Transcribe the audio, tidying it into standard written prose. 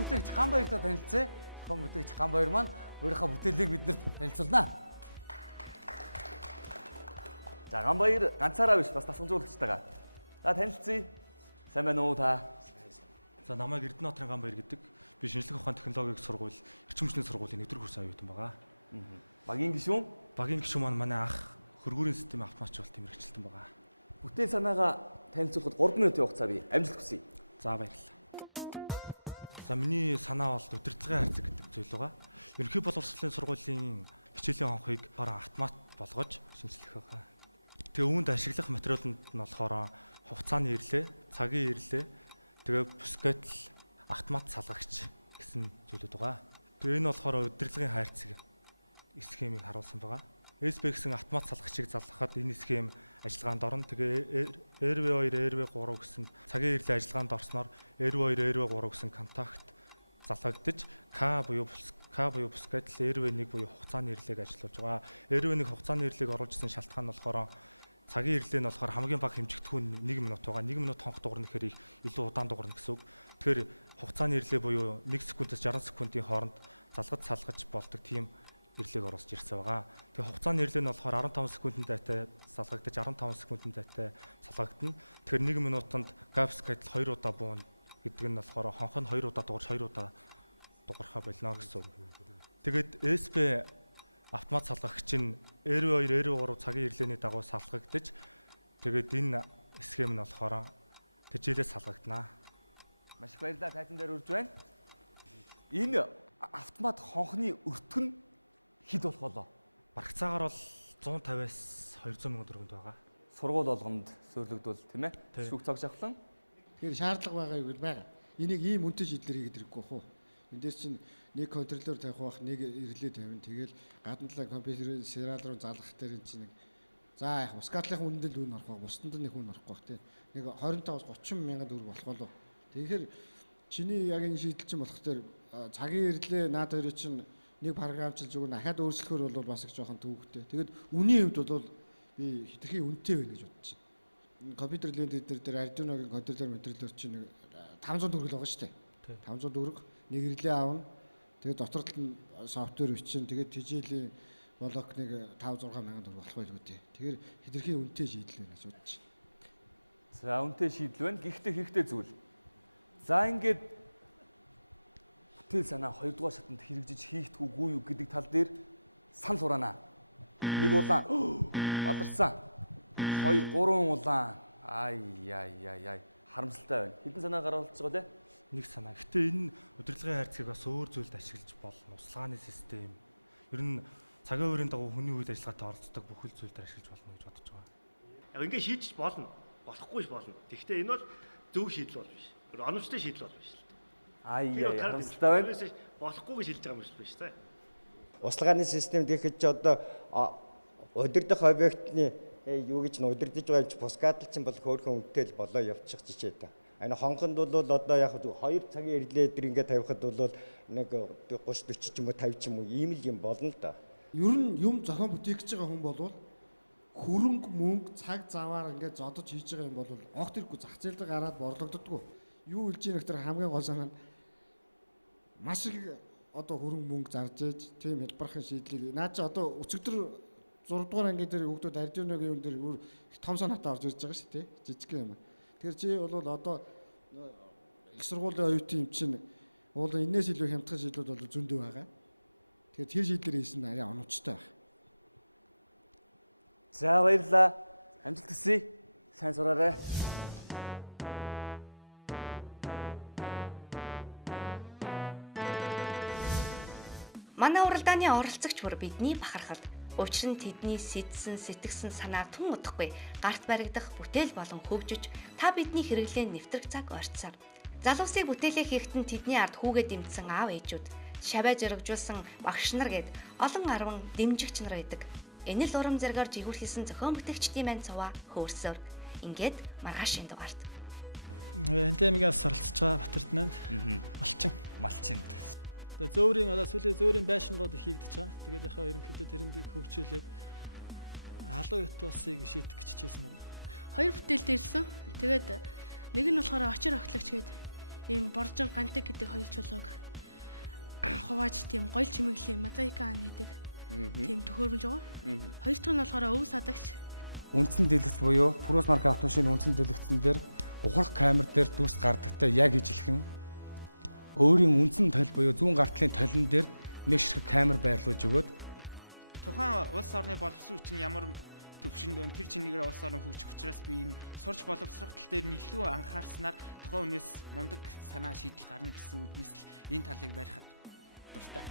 бүтээгч Ганбаяртай танилцъя. Зохион бүтээгч Ганбаяр маань өөрийнхөө бүтээлийг биднэрт танилцуулнаа. За Ганбаяр ганцаараа биш бас дасгалжуулагчтайгаа. За танилцъя. Сайн байна уу та? За намайг Эрдэнэт хотын Ганбаяр гэдэг. Би шинжлэх ухааны технологийн сургууль, эрчим хүчний сургуулийн нэвтрэх курсын аюутан байгаа. Багийн гишүүн? Багийн гишүүн маань манай ах хөргүүрийн системийн автоматжуулалтын мэргэжилтэн байгаа. Бүтээл санаагаа танилцуулахад 3 минутын хугацаа бий. Амжилт хүсье. За баярлалаа. За миний санаа бол удирдлагын хайрцаг гэдэг зүйл байгаа. Ерөнхий боловсролын сургуулийн хичээлийн хонхыг автомат болгож шинжлэх байгаа. Тэгээ үүнд ашиглах материалууд нь болохоор хугацааны ирлээ, цагийн ирлээ, тэгээ бускетл, автомат салгагч гэсэн зүйлүүд байгаа. Тэгээ энэ болохоор удирдлагын хайрцаг схемийг харуулсан байгаа. SB гэсэн автомат салгагчийг залгахад энэ схем ажиллагаанд орно. Тэгээ RV2, RV3 гэсэн цагийн ирлээ ажиллагаанд орсноор RV2, RV3 гэсэн контакт залгагдаж K буюу бускетл, RV1 буюу хугацааны ирлээг ажиллуулж байгаа. RV1 хугацааны ирлээг оруулж ирсэн шалтгаан нь болохоор цагийн ирлээ нь болохоор хамгийн бага хэмжигдэхүүн 1 минут байгаа. 1 минут хонх дуурна гэхээр илүү удаан дуурна гэсэн үг. Тэгэхээр хугацааны ирлээ буюу 1 секундээс 60 секундын хооронд залгаж салгаж болдог тийм ирлээг оруулж ирсэн байгаа. Тэгээ хугацааны ирлээ нь болохоор 15 секундын дайтай салгагдаж 15 секундын дайтай салгагдана. Тэгэхээр 1 минутанд капскетл 2 удаа буун гэдэг нь болохоор хонх нь 2 удаа дуурч 2 удаа дуурхаа болно гэсэн үг. Тэгээд SB автомат салгагч нь RV2, RV3 цагийн ирлээний дагуу салгагдаж тэгээд энэ схем нь болохоор тэжээлээс салгагдана. Маш их баярлалаа, тайзан дээр үрж байна. Энэ автомат хонхны өртгөн хэд болох болоо? Барагцаагаар бол 150-аас 200 мянган төгрөнд байгаа. Сургууль болгонд сөрлөгдвөл тийм ээ? Шүүх цогж авахлан. Тэгэхээр шаардлага байгаа юу байгаа. Энийг ийм үнэтэй шийдлэр хийгээд ирэхгүй хөө. Энд дээр чинь нэг контроллер тавих бах, нэг ирлээ тавина. Тэгэл гадна талаа компьютерийн сериал руу залгах дээр энэ чинь нэг за яг Ускатлын үнэндээ л үн орох баг, бусдад нь нэг үн орохгүй бах тий. Нэг 25-аас 30 мянган төгрөг болох болов. Тэгэхээр чиний яг энэ шийдэл чинь болох дээр цагийн ирлээ наад хоёрыг чинь нэг програмчилж өгнө. Ахаад өөрчлөхөр бол бас их жоохон төвөгтэй. Тэгэд үнийн хувьд бол би хитрхи үнэтэй байна гэж бодож байна. Компьютер лендер дээр Arduino-гийн контроллер чинь 500 төгрөг байгаа шүү дээ. 500 төгрөг нэг ирлээ аавна. Тэгээд дотор нь софтвер бичин тэгээд тижээлийн блок нэг 5-6 мянган төгрөг болох байлгүй дээ. Тэгэхээр хитрхи үнэтэй шийдэл байна гэж бодож байна. За үнэтэй шийдэл байна. Гэхдээ хэрэгтэй зүйл. За ингээд бүтээл санаа 2 дугаар шатанд хэрэгжиж хийхдэггүй юу гэдэг тал дээр санал хураана. Нэг улаан алдарсан. 2, 3 улаан. Ай харамсалтай байна. Хэдэн санаа гаргалж байгаа лээ? Нэг санаа. Гэтэ энэ удирдлагын хайрцгийг бас өөр зүйлд ашиглаж болно. Услагааны систем. Ер нь цагийн үеийн дагуу хүний үед ажиллагаатай оролцдог бүхэл зүйлээр ашиглаж болно гэж бодож байгаа. Яг ингэ шийдэж болно. Болохгүй болно. Гэхдээ энэ бол зөв шийдэл бол биш. Оновчтой шийдэл бол биш л дээ. Харамсалтай байна. Болохгүй гэж хэлж байгаа юм шиг байна. Услагааны систем гэхэд ч одоо удирдах объектны юу гэж удирдах байгаа юм чи бускатл чинь бол хөөрхөн үнэтэй болоо явчих жишээ та. Энэ хонгонд бол одоо яг 2 цагийн ирлээ дээр ингээд тавихад бол нэг 30 40 ч юм уу 50 ч юм уу ийм л юм болно л да. Ер нь юм зохион бүтээгч байгаа хүн бол хөрөнгө мөнгө цаг заваар ингээд зодож хийж байгаа юм бол огт ирэхгүй зах зээл дээр гараад борлогддоггүй. Юу хэлж ийм нэгтэр хамгийн гол санаа нь маш их одоо хөрөнгө мөнгө зарж ээж тийм хэлбархан шийдлийг наа чи одоо өчигдөр 6 дугаар анги дээр хүүхдүүд Arduino-гийн юм дээр их том санаатай орж ирж байгаа шүү дээ. Жижиг юм. Тэгэхээр чи бол одоо их сургуулийн оюутан юм чинь уул энэс илүү хямдхан шийдлүүд бол зөндөө байгаа. Тэгэхээр тэр шийдлэр хийсэн арай оновчтой байна. За баярлалаа. Амжилт хүсье. Сайн сураарай. Манай уралдааны оролцогч бүр бидний бахархал. Учир нь тэдний сэтгсэн санаа тун удахгүй гарт баригдах бүтээл болон хөгжиж та бидний хэрэглээ нэвтрэх цаг орцсоор. Залуусыг бүтээлээ хийхэд нь тэдний ард хүүгээ дэмжсэн аав ээжүүд, шаваа зоригжуулсан багш нар гээд олон арван дэмжигч нар байдаг. Энэ л урам зэргээр жигүүрхэлсэн зохион бүтээгчдийн мань цуваа хөөрсөөр. Ингээд маргаашийн дугаарт. Энтэмигээс суралцж байгаа Батэрднаа. Малчин. Тэгээ зөөврийн одоо сүүлийн зөөврийн байшингууд их хийгдэж байгаа. Тэгээд яхаа ерөнхийдөө тэрэндийг хөгжүүлээд халуун ют усыг шийдэх гэж хичээсэн байна. Хоёр бүтээл дээрсэн. Тэгээд нэг нь болохоор очир охилагч гээд ийм боржин гантэг гэдэг хоёр чулууг хувааж тийм гоё чимэглэлийн мозаика нээдэг. Тийм төхөөрөмж байгаа. Хоёр дахь нь болохоор өв садагч. Үндсэн дэлгэц буюу Purus маркийн автомашины үндсэн дэлгэцэн дээр ухрах камер дээр дүрс гардагтай яг ижилхэн өөрийн үндсэн тол буюу зүүн гартлын толон дээр нэг ширхэг камер байрлуулж өгөөд тухайн улс орны боловсон хүчин ямар төвшөнд байна тэр чинээгээр улс орны хөгжих учраас би энэ сурч боловсрох тал дээр илүү анхаарснаар тухайн хүнээс мундаг санаа шийдэл гарна гэсэн үгнээс л энэ талыг барих дуртай.